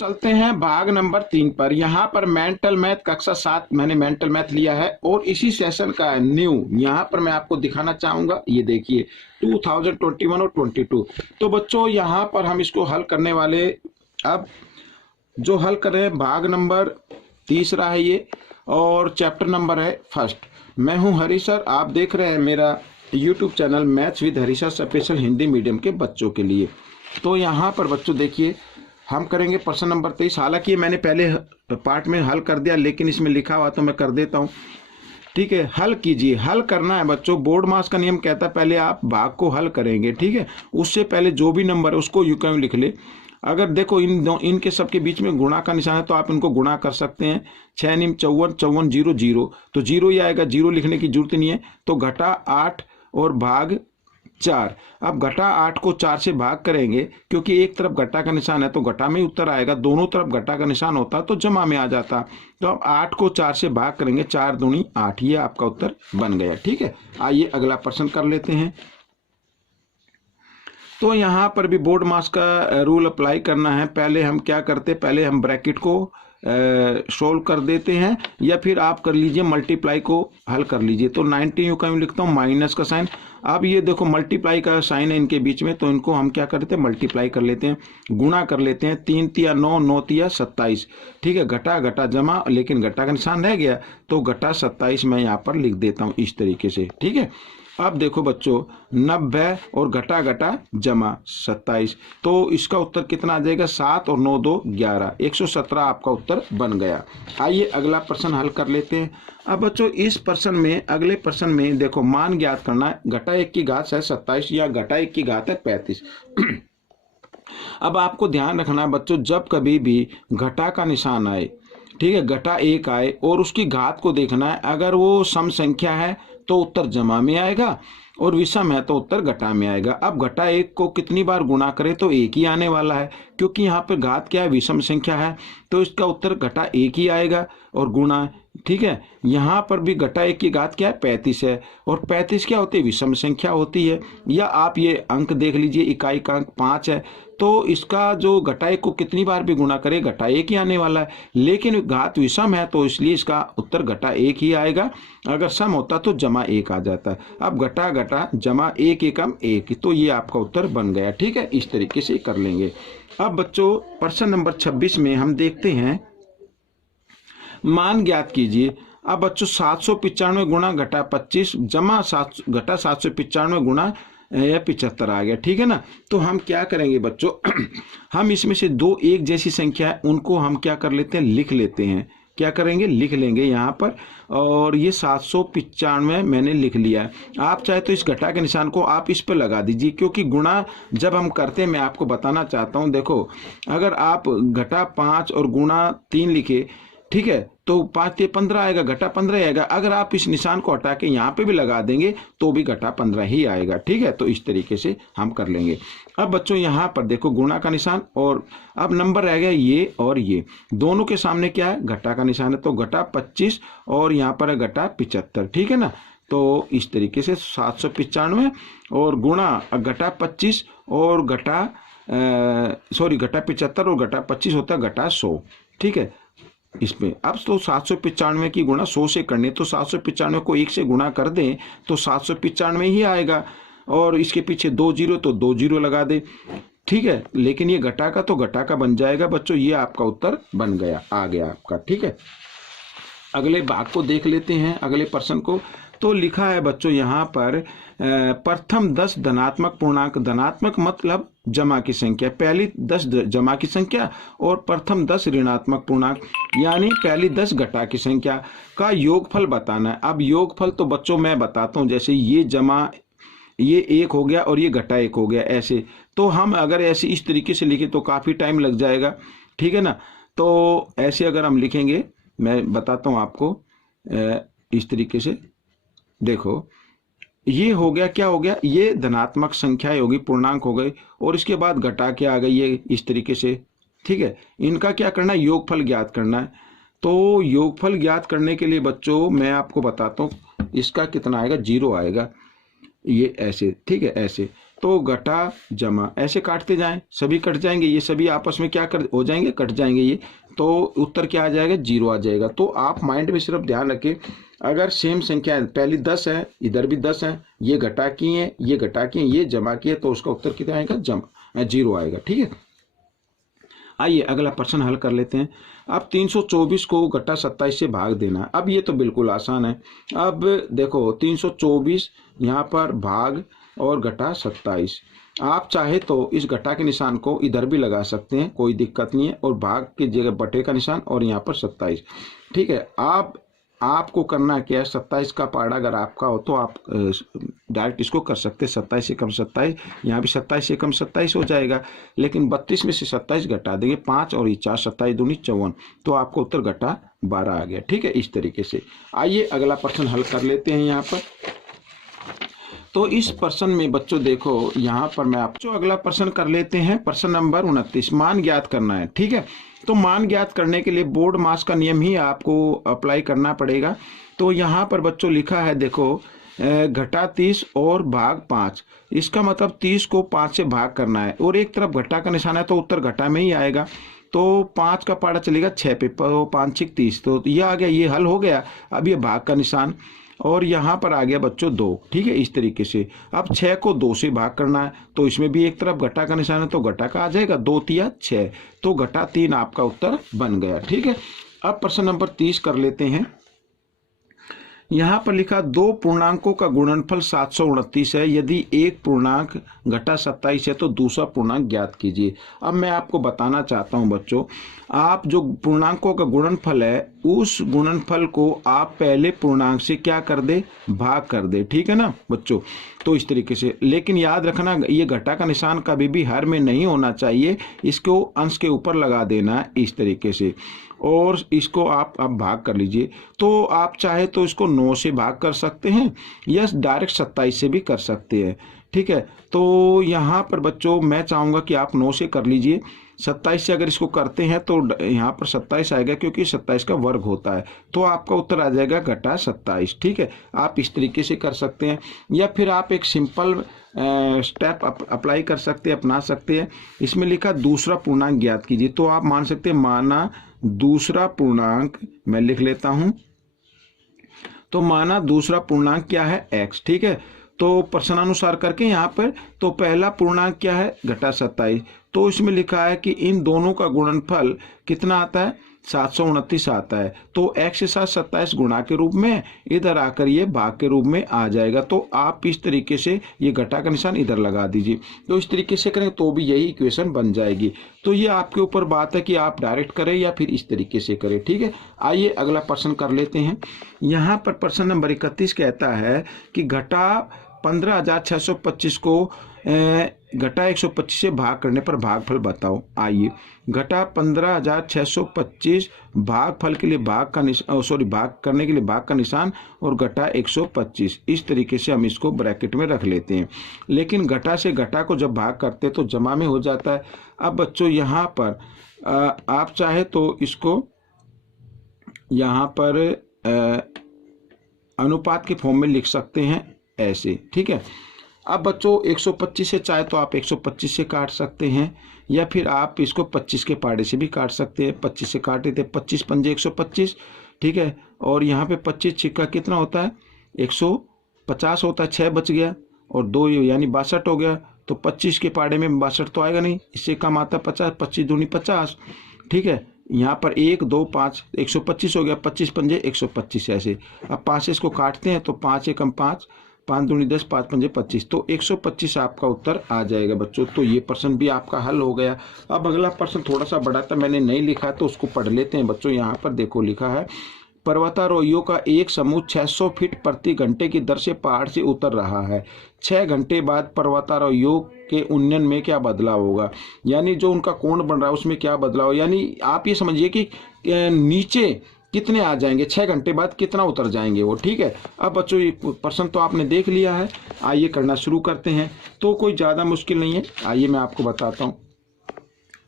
चलते हैं भाग नंबर 3 पर। यहाँ पर मेंटल मैथ कक्षा 7 मैंने मेंटल मैथ लिया है और इसी सेशन का न्यू यहाँ पर मैं आपको दिखाना चाहूंगा। ये देखिए 2021 और 22। तो बच्चों यहाँ पर हम इसको हल करने वाले, अब जो हल कर रहे हैं भाग नंबर तीसरा है ये और चैप्टर नंबर है फर्स्ट। मैं हूँ हरी सर, आप देख रहे हैं मेरा YouTube channel maths with Hari sir special Hindi medium के बच्चों के लिए। तो यहाँ पर बच्चों देखिए हम करेंगे प्रश्न नंबर 23। हालांकि मैंने पहले पार्ट में हल कर दिया लेकिन इसमें लिखा हुआ तो मैं कर देता हूँ। ठीक है, हल कीजिए। हल करना है बच्चों, बोर्ड मास का नियम कहता है पहले आप भाग को हल करेंगे। ठीक है, उससे पहले जो भी नंबर है उसको यूं क्यों लिख ले। अगर देखो इनके सबके बीच में गुणा का निशान है तो आप इनको गुणा कर सकते हैं। 6 निम 54 54 0 0 तो 0 ही आएगा, 0 लिखने की जरूरत नहीं है। तो घटा 8 और भाग 4। अब घटा 8 को 4 से भाग करेंगे क्योंकि एक तरफ घटा का निशान है तो घटा में उत्तर आएगा, दोनों तरफ घटा का निशान होता तो जमा में आ जाता। तो अब 8 को 4 से भाग करेंगे, 4 दूनी 8, ये आपका उत्तर बन गया। ठीक है, आइए अगला प्रश्न कर लेते हैं। तो यहाँ पर भी बोर्ड मास का रूल अप्लाई करना है। पहले हम क्या करते, पहले हम ब्रैकेट को सोल्व कर देते हैं या फिर आप कर लीजिए मल्टीप्लाई को हल कर लीजिए। तो 90 यूं कहीं लिखता हूँ माइनस का साइन। अब ये देखो मल्टीप्लाई का साइन है इनके बीच में, तो इनको हम क्या करते हैं मल्टीप्लाई कर लेते हैं, गुणा कर लेते हैं। 3 तिया 9, 9 तिया 27। ठीक है, घटा घटा जमा, लेकिन घटा का निशान रह गया तो घटा 27 मैं यहाँ पर लिख देता हूँ इस तरीके से। ठीक है, अब देखो बच्चों 90 और घटा घटा जमा 27, तो इसका उत्तर कितना आ जाएगा 7 और 9 2 11, 117 आपका उत्तर बन गया। आइए अगला प्रश्न हल कर लेते हैं। अब बच्चों इस प्रश्न में, अगले प्रश्न में देखो मान ज्ञात करना है। घटा 1 की घात है 27 या घटा 1 की घात है 35। अब आपको ध्यान रखना है बच्चों, जब कभी भी घटा का निशान आए, ठीक है, घटा 1 आए और उसकी घात को देखना है। अगर वो सम संख्या है तो उत्तर जमा में आएगा और विषम है तो उत्तर घटा में आएगा। अब घटा 1 को कितनी बार गुणा करें तो 1 ही आने वाला है, क्योंकि यहाँ पे घात क्या है, विषम संख्या है, तो इसका उत्तर घटा 1 ही आएगा और गुणा। ठीक है, यहाँ पर भी घटा 1 की घात क्या है 35 है और 35 क्या होती है, विषम संख्या होती है। या आप ये अंक देख लीजिए, इकाई का अंक 5 है, तो इसका जो घटा 1 को कितनी बार भी गुणा करे घटा 1 ही आने वाला है, लेकिन घात विषम है तो इसलिए इसका उत्तर घटा 1 ही आएगा। अगर सम होता तो जमा 1 आ जाता है। अब घटा घटा जमा 1 एकम 1, तो ये आपका उत्तर बन गया। ठीक है, इस तरीके से कर लेंगे। अब बच्चों प्रश्न नंबर 26 में हम देखते हैं, मान ज्ञात कीजिए। अब बच्चों 795 गुणा घटा 25 जमा घटा 795 गुणा या 75 आ गया। ठीक है ना, तो हम क्या करेंगे बच्चों हम इसमें से दो एक जैसी संख्या है उनको हम क्या कर लेते हैं, लिख लेते हैं। क्या करेंगे, लिख लेंगे यहाँ पर। और ये 795 मैंने लिख लिया है। आप चाहे तो इस घटा के निशान को आप इस पर लगा दीजिए, क्योंकि गुणा जब हम करते हैं, मैं आपको बताना चाहता हूँ, देखो अगर आप घटा 5 और गुणा 3 लिखे, ठीक है, तो 5 15 आएगा, घटा 15 आएगा। अगर आप इस निशान को हटा के यहाँ पे भी लगा देंगे तो भी घटा 15 ही आएगा। ठीक है, तो इस तरीके से हम कर लेंगे। अब बच्चों यहाँ पर देखो गुणा का निशान और अब नंबर रह गया ये और ये, दोनों के सामने क्या है, घटा का निशान है, तो घटा 25 और यहाँ पर है घटा 75। ठीक है ना, तो इस तरीके से 795 और गुणा घटा 25 और घटा घटा 75 और घटा 25 होता है घटा 100। ठीक है, इसमें अब तो 795 की गुणा 100 से करनी, तो 795 को 1 से गुणा कर दें तो 795 ही आएगा और इसके पीछे 2 जीरो तो 2 जीरो लगा दे। ठीक है, लेकिन ये घटा का तो घटा का बन जाएगा बच्चों, ये आपका उत्तर बन गया, आ गया आपका। ठीक है, अगले भाग को देख लेते हैं, अगले प्रश्न को। तो लिखा है बच्चों यहाँ पर प्रथम 10 धनात्मक पूर्णांक, धनात्मक मतलब जमा की संख्या, पहली 10 जमा की संख्या और प्रथम 10 ऋणात्मक पूर्णांक यानी पहली 10 घटा की संख्या का योगफल बताना है। अब योगफल तो बच्चों मैं बताता हूँ, जैसे ये जमा ये 1 हो गया और ये घटा 1 हो गया, ऐसे तो हम अगर ऐसे इस तरीके से लिखे तो काफ़ी टाइम लग जाएगा। ठीक है ना, तो ऐसे अगर हम लिखेंगे, मैं बताता हूँ आपको इस तरीके से, देखो ये हो गया, क्या हो गया, ये धनात्मक संख्याएं होगी, पूर्णांक हो गए और इसके बाद घटा के आ गई ये इस तरीके से। ठीक है, इनका क्या करना है, योगफल ज्ञात करना है। तो योगफल ज्ञात करने के लिए बच्चों मैं आपको बताता हूँ, इसका कितना आएगा, 0 आएगा, ये ऐसे। ठीक है, ऐसे तो घटा जमा ऐसे काटते जाएं, सभी कट जाएंगे, ये सभी आपस में क्या कर हो जाएंगे, कट जाएंगे ये, तो उत्तर क्या आ जाएगा, 0 आ जाएगा। तो आप माइंड में सिर्फ ध्यान रखें, अगर सेम संख्या है, पहली 10 है, इधर भी 10 है, ये घटा की है, ये घटा की है, ये जमा की है, तो उसका उत्तर कितना आएगा, 0 आएगा। ठीक है, आइए अगला प्रश्न हल कर लेते हैं। अब 324 को घटा 27 से भाग देना। अब ये तो बिल्कुल आसान है। अब देखो 324 यहाँ पर भाग और घटा 27, आप चाहे तो इस घटा के निशान को इधर भी लगा सकते हैं, कोई दिक्कत नहीं है, और भाग की जगह बटे का निशान और यहाँ पर 27। ठीक है, आपको करना क्या है, 27 का पाड़ा अगर आपका हो तो आप डायरेक्ट इसको कर सकते हैं, 27 से कम 27, यहाँ भी 27 से कम 27 हो जाएगा, लेकिन 32 में से 27 घटा देंगे, 5 और 4, 27 दूनी 54, तो आपको उत्तर घटा 12 आ गया। ठीक है, इस तरीके से। आइए अगला प्रश्न हल कर लेते हैं यहाँ पर। तो इस प्रश्न में बच्चों देखो, यहाँ पर मैं आपको अगला प्रश्न कर लेते हैं, प्रश्न नंबर 29, मान ज्ञात करना है। ठीक है, तो मान ज्ञात करने के लिए बोर्ड मास का नियम ही आपको अप्लाई करना पड़ेगा। तो यहाँ पर बच्चों लिखा है, देखो घटा 30 और भाग 5, इसका मतलब 30 को 5 से भाग करना है, और एक तरफ घटा का निशान है तो उत्तर घटा में ही आएगा। तो 5 का पाड़ा चलेगा 6 पे, 5 6 30, तो ये आ गया, ये हल हो गया। अब ये भाग का निशान, और यहाँ पर आ गया बच्चों 2। ठीक है, इस तरीके से। अब 6 को 2 से भाग करना है, तो इसमें भी एक तरफ घटा का निशान है तो घटा का आ जाएगा, 2 तिया 6, तो घटा 3 आपका उत्तर बन गया। ठीक है, अब प्रश्न नंबर 30 कर लेते हैं। यहाँ पर लिखा 2 पूर्णांकों का गुणनफल 729 है, यदि एक पूर्णांक घटा 27 है तो दूसरा पूर्णांक ज्ञात कीजिए। अब मैं आपको बताना चाहता हूँ बच्चों, आप जो पूर्णांकों का गुणनफल है, उस गुणनफल को आप पहले पूर्णांक से क्या कर दे, भाग कर दे। ठीक है ना बच्चों, तो इस तरीके से। लेकिन याद रखना, ये घटा का निशान कभी भी हर में नहीं होना चाहिए, इसको अंश के ऊपर लगा देना है इस तरीके से, और इसको आप अब भाग कर लीजिए। तो आप चाहे तो इसको 9 से भाग कर सकते हैं, या डायरेक्ट 27 से भी कर सकते हैं। ठीक है, तो यहाँ पर बच्चों मैं चाहूँगा कि आप 9 से कर लीजिए। 27 से अगर इसको करते हैं तो यहाँ पर 27 आएगा, क्योंकि 27 का वर्ग होता है, तो आपका उत्तर आ जाएगा घटा 27। ठीक है, आप इस तरीके से कर सकते हैं, या फिर आप एक सिंपल स्टेप अप्लाई कर सकते हैं, अपना सकते हैं। इसमें लिखा दूसरा पूर्णांक ज्ञात कीजिए, तो आप मान सकते हैं, माना दूसरा पूर्णांक, मैं लिख लेता हूं, तो माना दूसरा पूर्णांक क्या है, x। ठीक है, तो प्रश्नानुसार करके यहाँ पर, तो पहला पूर्णांक क्या है, घटा 27, तो इसमें लिखा है कि इन दोनों का गुणनफल कितना आता है, 729 आता है। तो x के साथ 27 गुणा के रूप में, इधर आकर ये भाग के रूप में आ जाएगा। तो आप इस तरीके से ये घटा का निशान इधर लगा दीजिए, तो इस तरीके से करें तो भी यही इक्वेशन बन जाएगी। तो ये आपके ऊपर बात है कि आप डायरेक्ट करें या फिर इस तरीके से करें। ठीक है, आइए अगला प्रश्न कर लेते हैं। यहाँ पर प्रश्न नंबर 31 कहता है कि घटा 15,625 को घटा 125 से भाग करने पर भागफल बताओ। आइए, घटा 15,625 भागफल के लिए भाग करने के लिए भाग का निशान, और घटा 125, इस तरीके से हम इसको ब्रैकेट में रख लेते हैं। लेकिन घटा से घटा को जब भाग करते हैं तो जमा में हो जाता है। अब बच्चों यहाँ पर आप चाहे तो इसको यहाँ पर अनुपात के फॉर्म में लिख सकते हैं ऐसे। ठीक है, अब बच्चों 125 से चाहे तो आप 125 से काट सकते हैं, या फिर आप इसको 25 के पाड़े से भी काट सकते हैं। 25 से काटे थे, 25 पंजे 125। ठीक है, और यहाँ पे 25 छिक्का कितना होता है, 150 होता है, 6 बच गया, और 2 यानी 62 हो गया। तो 25 के पाड़े में 62 तो आएगा नहीं, इससे कम आता है 50, 25 दूनी 50। ठीक है, यहाँ पर 1 2 5 125 हो गया, 25 पंजे 125 ऐसे। अब 5 से इसको काटते हैं तो 5 एकम 5, 5 दूनी 10, 5 पंजे 25, तो 125 आपका उत्तर आ जाएगा बच्चों। तो ये प्रश्न भी आपका हल हो गया। अब अगला प्रश्न थोड़ा सा बड़ा था, मैंने नहीं लिखा तो उसको पढ़ लेते हैं बच्चों। यहाँ पर देखो लिखा है, पर्वतारोहियों का एक समूह 600 फीट प्रति घंटे की दर से पहाड़ से उतर रहा है। 6 घंटे बाद पर्वतारोहियों के उन्नयन में क्या बदलाव होगा, यानी जो उनका कोण बन रहा है उसमें क्या बदलाव, यानी आप ये समझिए कि नीचे कितने आ जाएंगे, 6 घंटे बाद कितना उतर जाएंगे वो। ठीक है, अब बच्चों ये प्रश्न तो आपने देख लिया है, आइए करना शुरू करते हैं। तो कोई ज़्यादा मुश्किल नहीं है, आइए मैं आपको बताता हूँ।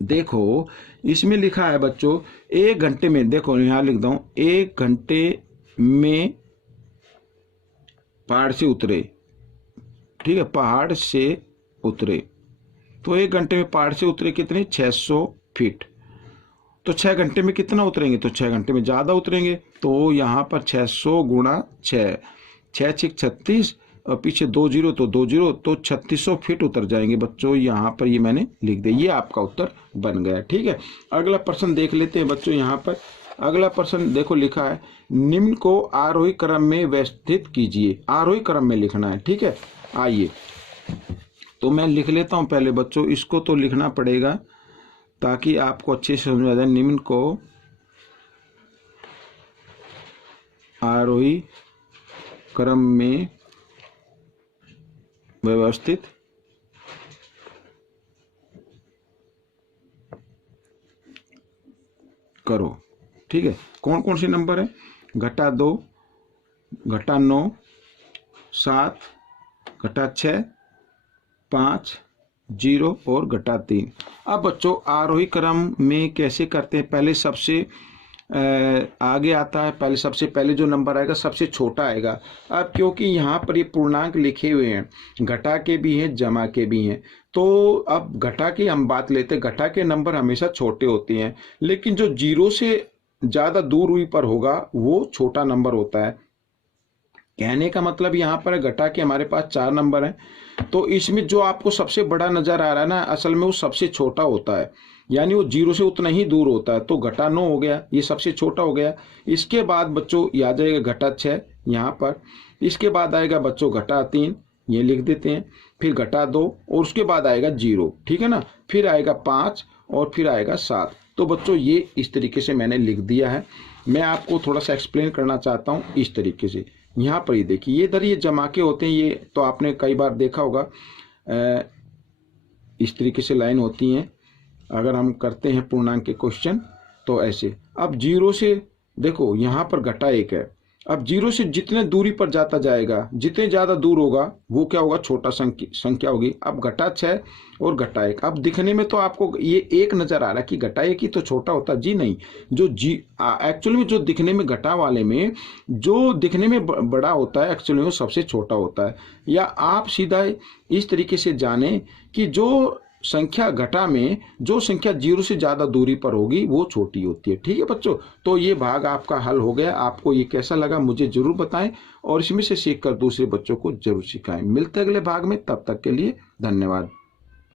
देखो इसमें लिखा है बच्चों, 1 घंटे में, देखो यहाँ लिख दूँ, 1 घंटे में पहाड़ से उतरे। ठीक है, पहाड़ से उतरे। तो 1 घंटे में पहाड़ से उतरे कितने, 600 फीट। तो 6 घंटे में कितना उतरेंगे, तो 6 घंटे में ज़्यादा उतरेंगे। तो यहाँ पर 600 गुणा 6, 6 6 36 और पीछे 2 जीरो तो 2 जीरो, तो 3600 फीट उतर जाएंगे बच्चों। यहाँ पर ये मैंने लिख दिया, ये आपका उत्तर बन गया। ठीक है, अगला प्रश्न देख लेते हैं बच्चों। यहाँ पर अगला प्रश्न देखो लिखा है, निम्न को आरोही क्रम में व्यवस्थित कीजिए। आरोही क्रम में लिखना है। ठीक है, आइए तो मैं लिख लेता हूँ पहले बच्चों, इसको तो लिखना पड़ेगा ताकि आपको अच्छे से समझ में आ जाए। निम्न को आरोही क्रम में व्यवस्थित करो। ठीक है, कौन कौन से नंबर है, घटा 2, घटा 9, 7, घटा 6, 5, 0 और घटा 3। अब बच्चों आरोही क्रम में कैसे करते हैं, पहले सबसे आगे आता है, पहले सबसे पहले जो नंबर आएगा सबसे छोटा आएगा। अब क्योंकि यहाँ पर ये पूर्णांक लिखे हुए हैं, घटा के भी हैं जमा के भी हैं, तो अब घटा की हम बात लेते हैं। घटा के नंबर हमेशा छोटे होते हैं, लेकिन जो 0 से ज़्यादा दूरी पर होगा वो छोटा नंबर होता है। कहने का मतलब यहाँ पर घटा के हमारे पास 4 नंबर हैं, तो इसमें जो आपको सबसे बड़ा नज़र आ रहा है ना, असल में वो सबसे छोटा होता है, यानी वो 0 से उतना ही दूर होता है। तो घटा 9 हो गया, ये सबसे छोटा हो गया। इसके बाद बच्चों ये आ जाएगा घटा 6 यहाँ पर। इसके बाद आएगा बच्चों घटा 3, ये लिख देते हैं। फिर घटा 2 और उसके बाद आएगा 0। ठीक है ना, फिर आएगा 5 और फिर आएगा 7। तो बच्चों ये इस तरीके से मैंने लिख दिया है। मैं आपको थोड़ा सा एक्सप्लेन करना चाहता हूँ इस तरीके से। यहाँ पर ये देखिए, ये इधर ये जमा के होते हैं, ये तो आपने कई बार देखा होगा, इस तरीके से लाइन होती हैं। अगर हम करते हैं पूर्णांक के क्वेश्चन तो ऐसे। अब 0 से देखो यहाँ पर घटा 1 है। अब 0 से जितने दूरी पर जाता जाएगा, जितने ज़्यादा दूर होगा वो क्या होगा, छोटा संख्या होगी। अब घटा 6 और घटा 1, अब दिखने में तो आपको ये 1 नज़र आ रहा है कि घटा 1 ही तो छोटा होता, जी नहीं। जो एक्चुअली में जो दिखने में घटा वाले में जो दिखने में बड़ा होता है, एक्चुअली में सबसे छोटा होता है। या आप सीधा इस तरीके से जाने कि जो संख्या घटा में जो संख्या 0 से ज़्यादा दूरी पर होगी वो छोटी होती है। ठीक है बच्चों, तो ये भाग आपका हल हो गया। आपको ये कैसा लगा मुझे ज़रूर बताएं और इसमें से सीखकर दूसरे बच्चों को जरूर सिखाएं। मिलते अगले भाग में, तब तक के लिए धन्यवाद।